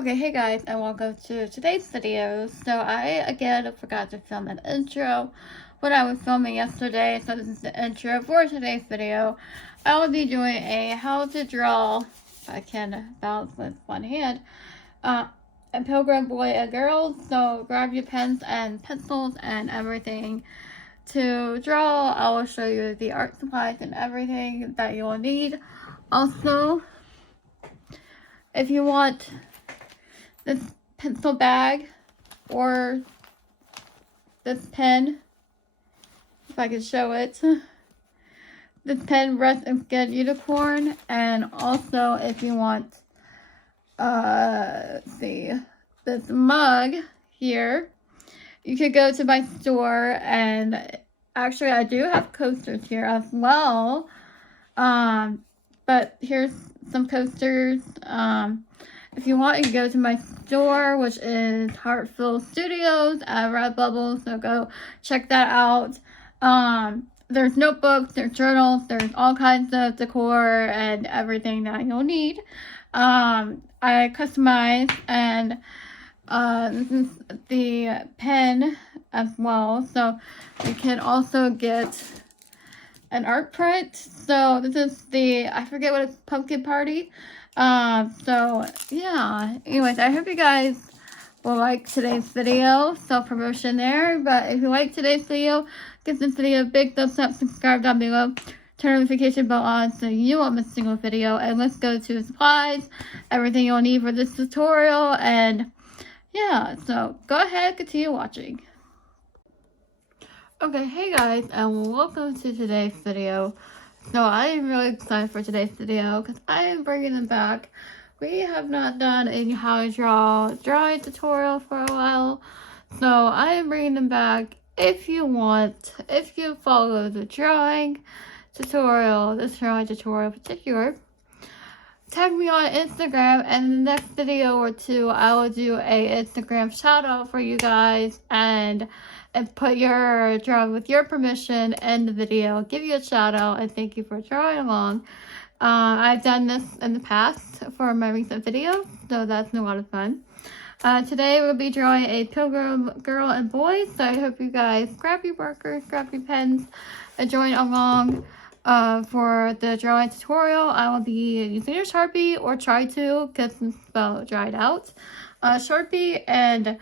Okay, hey guys, and welcome to today's video. So I, again, forgot to film an intro when I was filming yesterday, so this is the intro for today's video. I will be doing a how to draw, if I can balance with one hand, a pilgrim boy and girl. So grab your pens and pencils and everything to draw. I will show you the art supplies and everything that you will need. Also, if you want this pencil bag or this pen, if I can show it, this pen rests in Skin Unicorn. And also if you want let's see, this mug here, you could go to my store, and actually I do have coasters here as well, but here's some coasters. If you want, you can go to my store, which is H-artful Studios at Redbubble, so go check that out. There's notebooks, there's journals, there's all kinds of decor and everything that you'll need. I customize, and this is the pen as well, so you can also get an art print. So this is the, I forget what it's, pumpkin party. So yeah, anyways, I hope you guys will like today's video. Self-promotion there. But if you like today's video, give this video a big thumbs up, subscribe down below, turn notification bell on so you won't miss a single video. And let's go to supplies, everything you'll need for this tutorial. And yeah, so go ahead, continue watching. Okay, hey guys, and welcome to today's video. So I am really excited for today's video because I am bringing them back. We have not done a how to draw drawing tutorial for a while, so I am bringing them back. If you want, if you follow the drawing tutorial, this drawing tutorial in particular, tag me on Instagram, and in the next video or two I will do a Instagram shout out for you guys and put your drawing with your permission in the video, give you a shout out, and thank you for drawing along. I've done this in the past for my recent video, so that's been a lot of fun. Today we'll be drawing a pilgrim girl and boy, so I hope you guys grab your markers, grab your pens, and join along for the drawing tutorial. I will be using a Sharpie, or try to, because it's about dried out. Sharpie and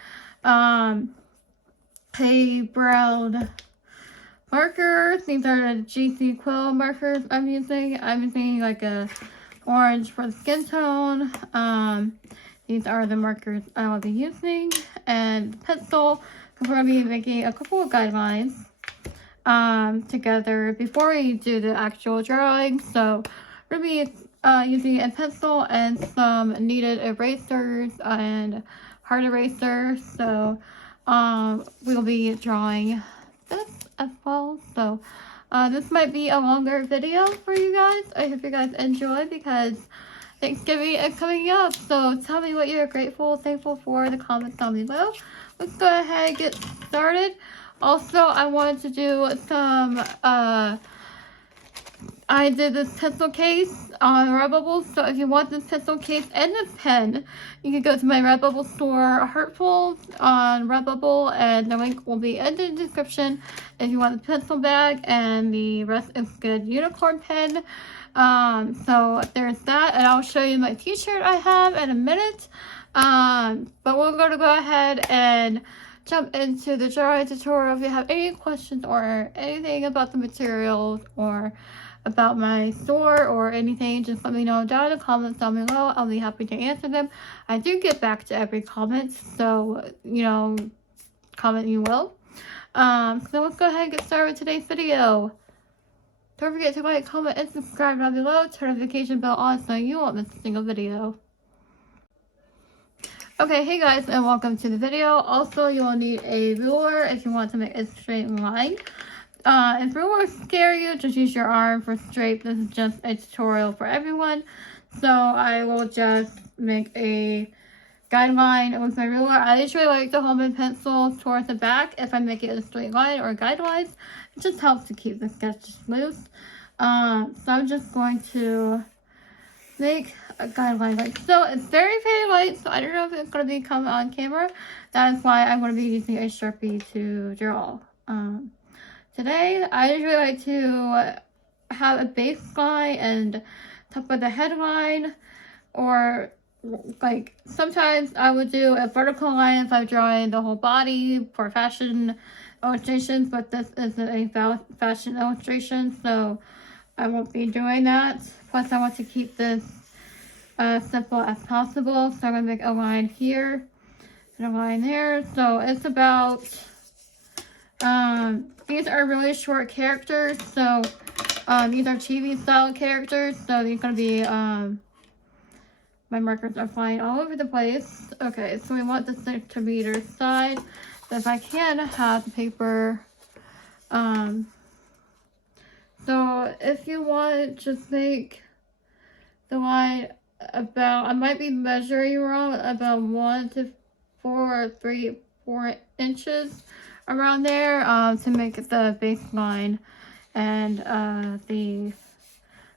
a brown markers. These are the GC quill markers I'm using. I'm using like a orange for the skin tone. These are the markers I will be using, and the pencil, because we're going to be making a couple of guidelines together before we do the actual drawing. So we're going to be using a pencil and some kneaded erasers and hard erasers. So we'll be drawing this as well. So this might be a longer video for you guys. I hope you guys enjoy, because Thanksgiving is coming up. So tell me what you're grateful, thankful for in the comments down below. Let's go ahead and get started. Also, I wanted to do some I did this pencil case on Redbubble, so if you want this pencil case and this pen, you can go to my Redbubble store, H-artful, on Redbubble, and the link will be in the description if you want the pencil bag and the rest is good unicorn pen. So there's that, and I'll show you my t-shirt I have in a minute. But we're going to go ahead and jump into the drawing tutorial. If you have any questions or anything about the materials or about my store or anything, just let me know down in the comments down below. I'll be happy to answer them. I do get back to every comment, so you know, comment you will. So let's go ahead and get started with today's video. Don't forget to like, comment, and subscribe down below. Turn notification bell on so you won't miss a single video. Okay, hey guys, and welcome to the video. Also, you will need a ruler if you want to make a straight line. If rulers scare you, just use your arm for straight. This is just a tutorial for everyone. So I will just make a guideline with my ruler. I usually like to hold my pencil towards the back if I make it a straight line or guidelines. It just helps to keep the sketch loose. So I'm just going to make a guideline light. So it's very faded light, so I don't know if it's going to become on camera. That is why I'm going to be using a Sharpie to draw. Today, I usually like to have a baseline and top of the headline, or like sometimes I would do a vertical line if I'm drawing the whole body for fashion illustrations, but this isn't a fashion illustration, so I won't be doing that. Plus, I want to keep this simple as possible, so I'm going to make a line here and a line there. So it's about, these are really short characters, so these are chibi style characters, so these are going to be, my markers are flying all over the place. Okay, so we want the centimeter side. So if I can have the paper, so if you want, just make the line about, I might be measuring wrong, about 1 to 4 inches around there, to make the baseline and the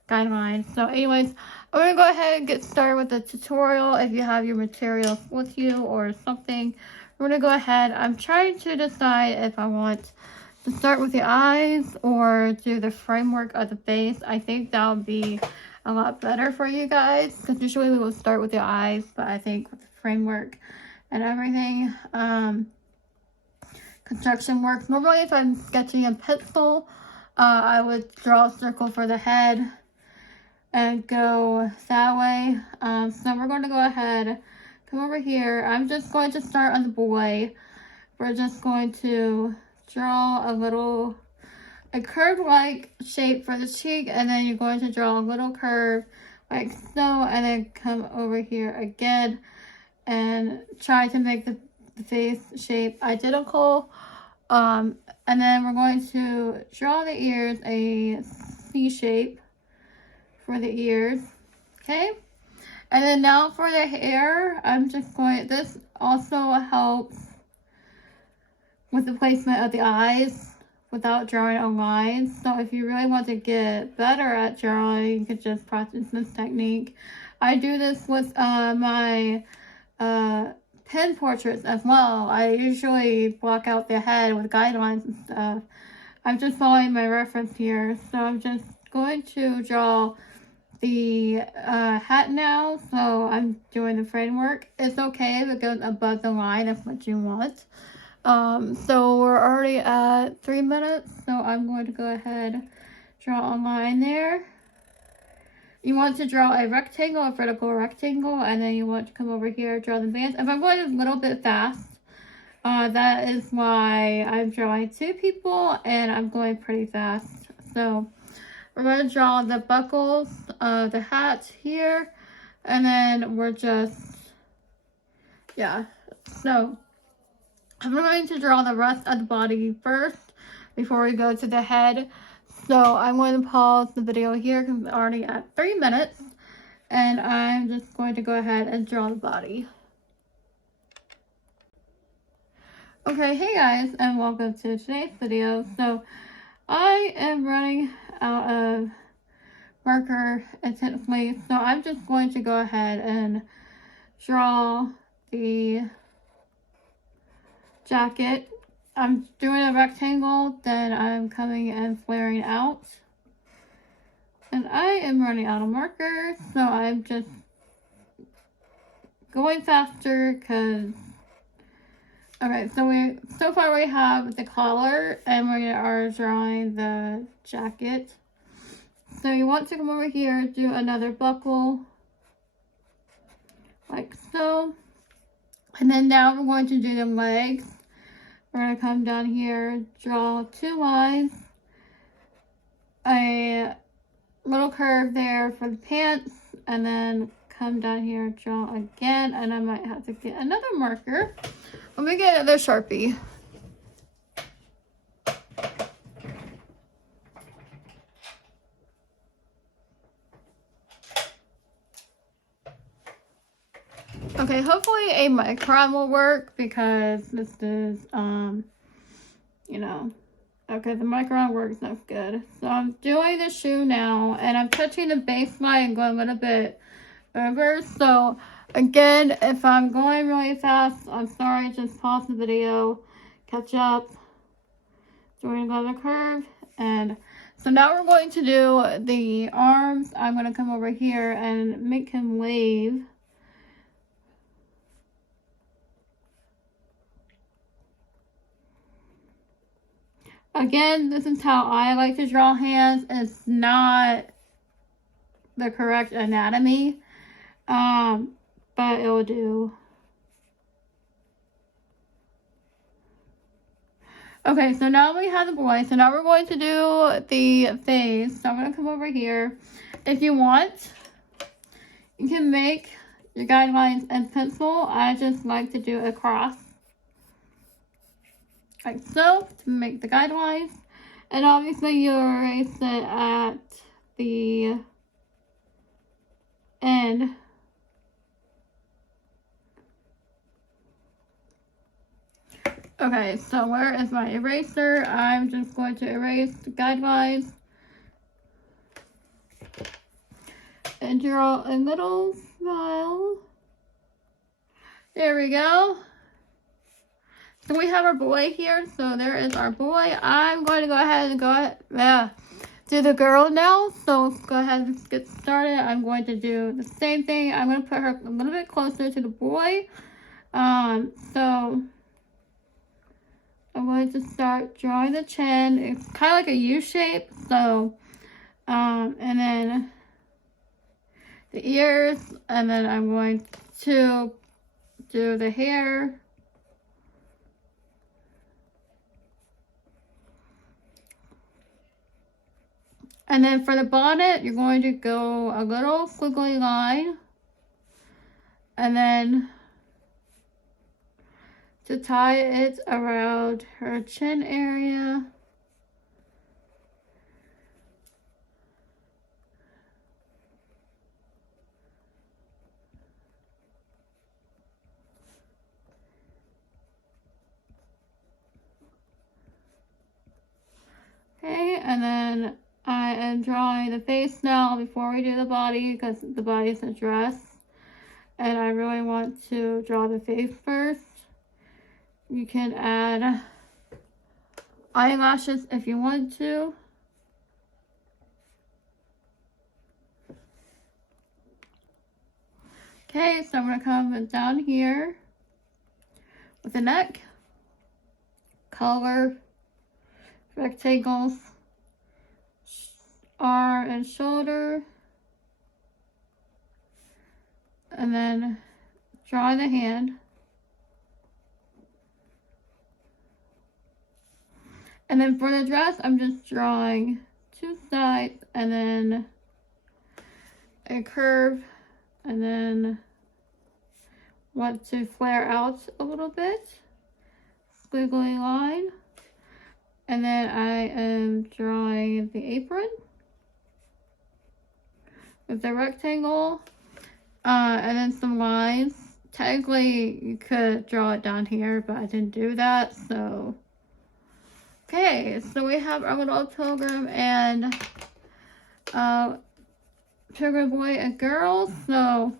guideline. So anyways, I'm going to go ahead and get started with the tutorial. If you have your materials with you or something, we're going to go ahead. I'm trying to decide if I want to start with the eyes or do the framework of the face. I think that would be a lot better for you guys, because usually we will start with the eyes, but I think with the framework and everything, construction works. Normally if I'm sketching in pencil, I would draw a circle for the head and go that way. So we're going to go ahead, come over here. I'm just going to start on the boy. We're just going to draw a curve-like shape for the cheek, and then you're going to draw a little curve like so, and then come over here again and try to make the face shape identical. And then we're going to draw the ears a C shape for the ears. Okay, and then now for the hair, I'm just going, this also helps with the placement of the eyes without drawing a line. So if you really want to get better at drawing, you could just practice this technique. I do this with my pen portraits as well. I usually block out the head with guidelines and stuff. I'm just following my reference here. So I'm just going to draw the hat now. So I'm doing the framework. It's okay if it goes above the line, that's what you want. So we're already at 3 minutes, so I'm going to go ahead, draw a line there. You want to draw a rectangle, a vertical rectangle, and then you want to come over here, draw the bands. If I'm going a little bit fast, that is why I'm drawing 2 people, and I'm going pretty fast. So we're going to draw the buckles of the hat here, and then we're just, yeah, so I'm going to draw the rest of the body first before we go to the head. So I'm going to pause the video here because we're already at 3 minutes. And I'm just going to go ahead and draw the body. Okay, hey guys, and welcome to today's video. So I am running out of marker intensely, so I'm just going to go ahead and draw the jacket. I'm doing a rectangle, then I'm coming and flaring out. And I am running out of markers, so I'm just going faster because, okay, so far we have the collar and we are drawing the jacket. So you want to come over here, do another buckle like so. And then now we're going to do the legs. We're going to come down here, draw 2 lines, a little curve there for the pants, and then come down here, draw again, and I might have to get another marker. Let me get another Sharpie. Okay, hopefully a micron will work because this is, you know, okay, the micron works, that's good. So I'm doing the shoe now, and I'm touching the baseline and going a little bit over. So again, if I'm going really fast, I'm sorry, just pause the video, catch up, join another curve. And so now we're going to do the arms. I'm going to come over here and make him wave. Again, this is how I like to draw hands. It's not the correct anatomy, but it'll do. Okay, so now we have the boy. So now we're going to do the face. So I'm going to come over here. If you want, you can make your guidelines in pencil. I just like to do a cross, like so, to make the guidelines. And obviously you erase it at the end. Okay, so where is my eraser? I'm just going to erase the guidelines and draw a little smile. There we go. So we have our boy here. So there is our boy. I'm going to go ahead and do the girl now. So let's go ahead and get started. I'm going to do the same thing. I'm going to put her a little bit closer to the boy. So I'm going to start drawing the chin. It's kind of like a U shape. So, and then the ears, and then I'm going to do the hair. And then for the bonnet, you're going to go a little squiggly line. And then to tie it around her chin area. Okay, and then I am drawing the face now before we do the body, because the body is a dress. And I really want to draw the face first. You can add eyelashes if you want to. Okay, so I'm going to come down here with the neck, color, rectangles, arm and shoulder, and then draw the hand. And then for the dress, I'm just drawing two sides and then a curve, and then want to flare out a little bit, squiggly line. And then I am drawing the apron with the rectangle, and then some lines. Technically, you could draw it down here, but I didn't do that, so. Okay, so we have our little pilgrim and pilgrim boy and girl. So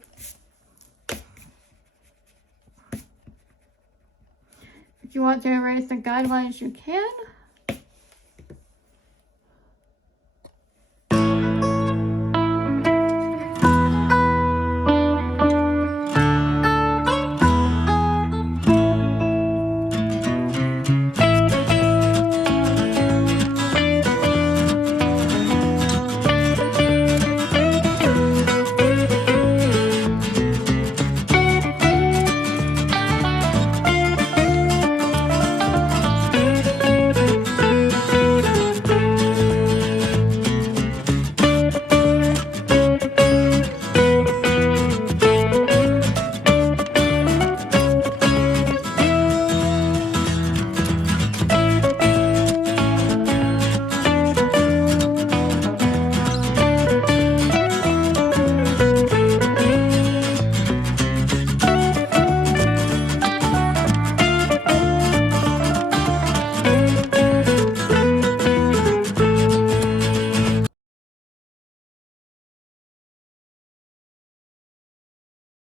if you want to erase the guidelines, you can.